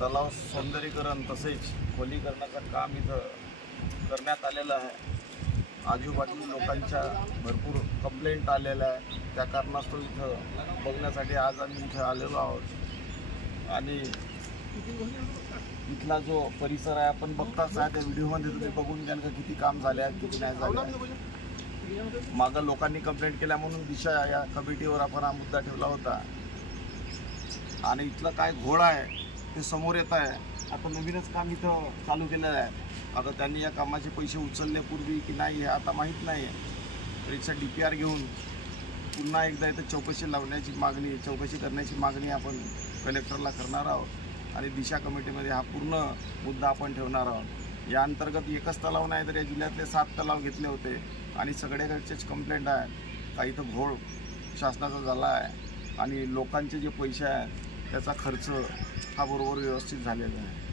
तलाव सौंदर्यीकरण तसेच खोलीकरणाचं काम इथं करण्यात आलेलं आहे. आजूबाजू लोकांच्या भरपूर कंप्लेंट आलेल्या आहे त्या कारणास्तव इथं बघण्यासाठी आज आम्ही इथं आलेलो आहोत. आणि इथला जो परिसर आहे आपण बघताच आहे त्या व्हिडिओमध्ये तुम्ही बघून त्यांचं किती काम झाले आहे किती नाही झालं मागं लोकांनी कंप्लेंट केल्या म्हणून दिशा या कमिटीवर आपण हा मुद्दा ठेवला होता. आणि इथलं काय घोडा आहे ते समोर येत आहे. आता नवीनच काम इथं चालू केलेलं आहे. आता त्यांनी या कामाचे पैसे उचलण्यापूर्वी की नाही हे आता माहीत नाही. आहे तर याचा डी पी आर घेऊन पुन्हा एकदा इथं चौकशी लावण्याची मागणी चौकशी करण्याची मागणी आपण कलेक्टरला करणार आहोत. आणि दिशा कमिटीमध्ये हा पूर्ण मुद्दा आपण ठेवणार आहोत. या अंतर्गत एकच तलाव नाही तर या जिल्ह्यातले सात तलाव घेतले होते. आणि सगळ्याकडचेच कंप्लेंट आहे. का इथं घोळ शासनाचा झाला आहे. आणि लोकांचे जे पैसे आहेत त्याचा खर्च हा बरोबर व्यवस्थित झालेला आहे.